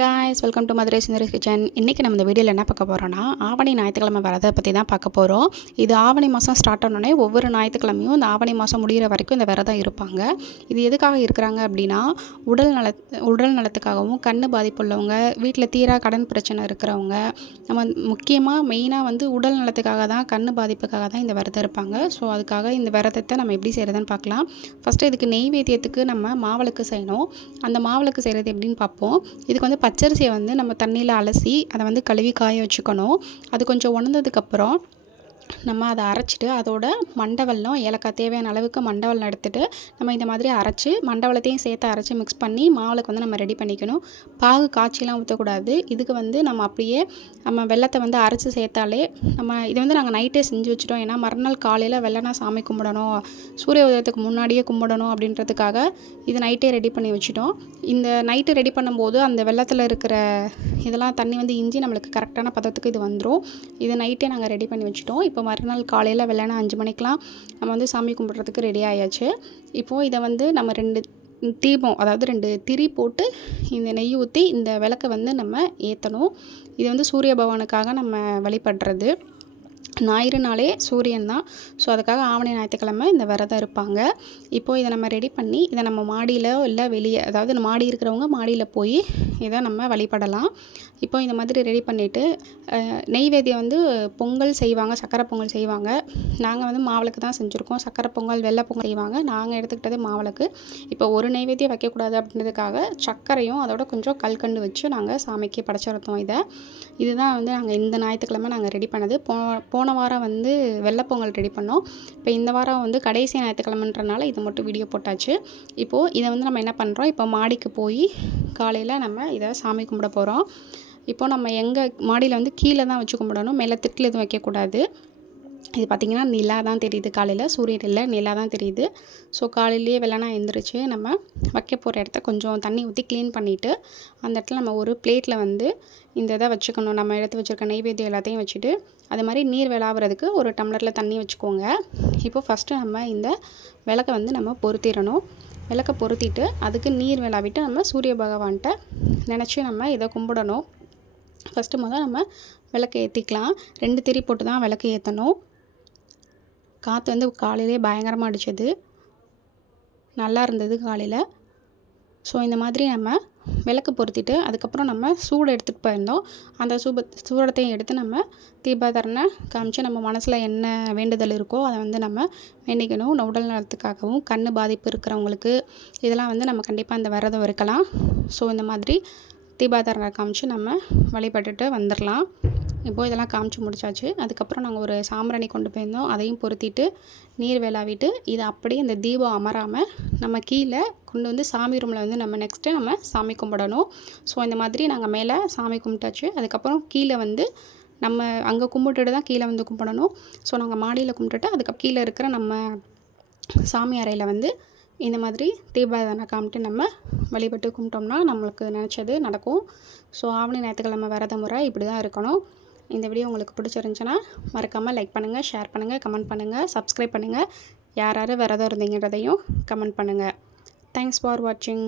Guys welcome to Madurai Sundari kitchen. இன்றைக்கி நம்ம இந்த வீடியோவில் என்ன பார்க்க போகிறோன்னா ஆவணி ஞாயிற்றுக்கிழமை வரதை பற்றி தான் பார்க்க போகிறோம். இது ஆவணி மாதம் ஸ்டார்ட் ஆனோடனே ஒவ்வொரு ஞாயிற்றுக்கிழமையும் இந்த ஆவணி மாதம் முடிகிற வரைக்கும் இந்த விரதம் இருப்பாங்க. இது எதுக்காக இருக்கிறாங்க அப்படின்னா உடல் நலத்துக்காகவும், கண் பாதிப்பு உள்ளவங்க, வீட்டில் தீரா கடன் பிரச்சனை இருக்கிறவங்க, நம்ம முக்கியமாக மெயினாக வந்து உடல் நலத்துக்காக தான், கண் பாதிப்புக்காக தான் இந்த விரதம் இருப்பாங்க. ஸோ அதுக்காக இந்த விரதத்தை நம்ம எப்படி செய்கிறதுன்னு பார்க்கலாம். ஃபஸ்ட்டு இதுக்கு நெய்வேத்தியத்துக்கு நம்ம மாவிளக்கு செய்யணும். அந்த மாவிளக்கு செய்கிறது எப்படின்னு பார்ப்போம். இதுக்கு வந்து பச்சரிசியை வந்து நம்ம தண்ணியில் அலசி அதை வந்து கழுவி காய வச்சுக்கணும். அது கொஞ்சம் உணர்ந்ததுக்கப்புறம் நம்ம அதை அரைச்சிட்டு அதோட மண்டவெல்லம், ஏலக்காய் தேவையான அளவுக்கு மண்டவெல்லம் எடுத்துகிட்டு நம்ம இந்த மாதிரி அரைச்சி மண்டவெல்லத்தையும் சேர்த்து அரைச்சி மிக்ஸ் பண்ணி மாவுளுக்கு வந்து நம்ம ரெடி பண்ணிக்கணும். பாகு காய்ச்சிலாம் ஊற்றக்கூடாது. இதுக்கு வந்து நம்ம அப்படியே நம்ம வெல்லத்தை வந்து அரைச்சி சேர்த்தாலே இதை வந்து நாங்கள் நைட்டே செஞ்சு வச்சுட்டோம். ஏன்னா மறுநாள் காலையில் வெள்ளனா சாமி கும்பிடணும், சூரிய உதயத்துக்கு முன்னாடியே கும்பிடணும் அப்படின்றதுக்காக இது நைட்டே ரெடி பண்ணி வச்சுட்டோம். இந்த நைட்டு ரெடி பண்ணும்போது அந்த வெள்ளத்தில் இருக்கிற இதெல்லாம் தண்ணி வந்து இஞ்சி நம்மளுக்கு கரெக்டான பதத்துக்கு இது வந்துடும். இது நைட்டே நாங்கள் ரெடி பண்ணி வச்சுட்டோம். இப்போ மறுநாள் காலையில் வெள்ளனா 5 மணிக்கெலாம் நம்ம வந்து சாமி கும்பிட்றதுக்கு ரெடி ஆயாச்சு. இப்போது இதை வந்து நம்ம 2 தீபம், அதாவது 2 திரி போட்டு இந்த நெய் ஊற்றி இந்த விளக்கை வந்து நம்ம ஏற்றணும். இது வந்து சூரிய பகவானுக்காக நம்ம வழிபடுறது. ஞாயிறுனாலே சூரியன் தான். ஸோ அதுக்காக ஆவணி ஞாயிற்றுக்கிழமை இந்த விரதம் இருப்பாங்க. இப்போது இதை நம்ம ரெடி பண்ணி இதை நம்ம மாடியில் இல்லை வெளியே, அதாவது மாடி இருக்கிறவங்க மாடியில் போய் இதை நம்ம வழிபடலாம். இப்போ இந்த மாதிரி ரெடி பண்ணிவிட்டு நெய்வேத்தியம் வந்து பொங்கல் செய்வாங்க, சக்கரை பொங்கல் செய்வாங்க. நாங்கள் வந்து மாவிளக்கு தான் செஞ்சுருக்கோம். சக்கரை பொங்கல், வெள்ளை பொங்கல் செய்வாங்க. நாங்கள் எடுத்துக்கிட்டது மாவிளக்கு. இப்போ ஒரு நெய்வேத்தியம் வைக்கக்கூடாது அப்படின்றதுக்காக சர்க்கரையும் அதோட கொஞ்சம் கல்கண்டு வச்சு நாங்கள் சாமிக்கு படைச்சிருந்தோம். இதுதான் வந்து நாங்கள் இந்த ஞாயிற்றுக்கிழமை நாங்கள் ரெடி பண்ணது. போன வாரம் வந்து வெள்ளை பொங்கல் ரெடி பண்ணோம். இப்போ இந்த வாரம் வந்து கடைசி ஞாயிற்றுக்கிழமைன்றனால இது மட்டும் வீடியோ போட்டாச்சு. இப்போது இதை வந்து நம்ம என்ன பண்ணுறோம், இப்போ மாடிக்கு போய் காலையில் நம்ம இதை சாமி கும்பிட போகிறோம். இப்போது நம்ம எங்கள் மாடியில் வந்து கீழே தான் வச்சு கும்பிடணும், மேலே திட்டில் எதுவும் வைக்கக்கூடாது. இது பார்த்திங்கன்னா நிலா தான் தெரியுது, காலையில் சூரியன் இல்லை, நிலா தான் தெரியுது. ஸோ காலையிலேயே வெள்ளனா எழுந்திரிச்சு நம்ம வைக்க போகிற இடத்த கொஞ்சம் தண்ணி ஊற்றி க்ளீன் பண்ணிவிட்டு அந்த இடத்துல நம்ம ஒரு பிளேட்டில் வந்து இந்த இதை வச்சுக்கணும். நம்ம எடுத்து வச்சுருக்க நெய்வேத்தியம் எல்லாத்தையும் வச்சுட்டு அது மாதிரி நீர் விளாவுறதுக்கு ஒரு டம்ளரில் தண்ணி வச்சுக்கோங்க. இப்போ ஃபஸ்ட்டு நம்ம இந்த விளக்கை வந்து நம்ம பொருத்திடணும். விளக்கை பொருத்திட்டு அதுக்கு நீர் விளாவிட்டு நம்ம சூரிய பகவான்கிட்ட நினச்சி நம்ம இதை கும்பிடணும். ஃபஸ்ட்டு நம்ம விளக்கு ஏற்றிக்கலாம். 2 திரி போட்டு தான் விளக்கு ஏற்றணும். காற்று வந்து காலையிலே பயங்கரமாக அடித்தது, நல்லா இருந்தது காலையில். ஸோ இந்த மாதிரி நம்ம விளக்கு பொருத்திட்டு அதுக்கப்புறம் நம்ம சூடு எடுத்துகிட்டு போயிருந்தோம். அந்த சூடத்தையும் எடுத்து நம்ம தீபாதரணை காமிச்சு நம்ம மனசில் என்ன வேண்டுதல் இருக்கோ அதை வந்து நம்ம வேண்டிக்கணும். உடல் நலத்துக்காகவும், கண் பாதிப்பு இருக்கிறவங்களுக்கு இதெல்லாம் வந்து நம்ம கண்டிப்பாக இந்த விரதம் இருக்கலாம். ஸோ இந்த மாதிரி தீபாதரணை காமிச்சு நம்ம வழிபட்டுட்டு வந்துடலாம். இப்போது இதெல்லாம் காமிச்சு முடிச்சாச்சு. அதுக்கப்புறம் நாங்கள் ஒரு சாம்பிராணி கொண்டு போயிருந்தோம். அதையும் பொருத்திட்டு நீர் விளாவிட்டு இதை அப்படியே இந்த தீபம் அமராமல் நம்ம கீழே கொண்டு வந்து சாமி ரூமில் வந்து நம்ம நெக்ஸ்ட்டு நம்ம சாமி கும்பிடணும். ஸோ இந்த மாதிரி நாங்கள் மேலே சாமி கும்பிட்டாச்சு. அதுக்கப்புறம் கீழே வந்து நம்ம அங்கே கும்பிட்டுட்டு தான் கீழே வந்து கும்பிடணும். ஸோ நாங்கள் மாடியில் கும்பிட்டுட்டு அதுக்கு கீழே இருக்கிற நம்ம சாமி அறையில் வந்து இந்த மாதிரி தீபாராதனை காமிட்டு நம்ம வழிபட்டு கும்பிட்டோம்னா நம்மளுக்கு நினச்சது நடக்கும். ஸோ ஆவணி ஞாயிற்றுக்கிழமை விரத முறை இப்படி தான் இருக்கணும். இந்த வீடியோ உங்களுக்கு பிடிச்சிருந்துச்சுன்னா மறக்காமல் லைக் பண்ணுங்கள், ஷேர் பண்ணுங்கள், கமெண்ட் பண்ணுங்கள், சப்ஸ்கிரைப் பண்ணுங்கள். யார் யார் விரதம் இருந்தீங்கன்றதையும் கமெண்ட் பண்ணுங்கள். தேங்க்ஸ் ஃபார் வாட்சிங்.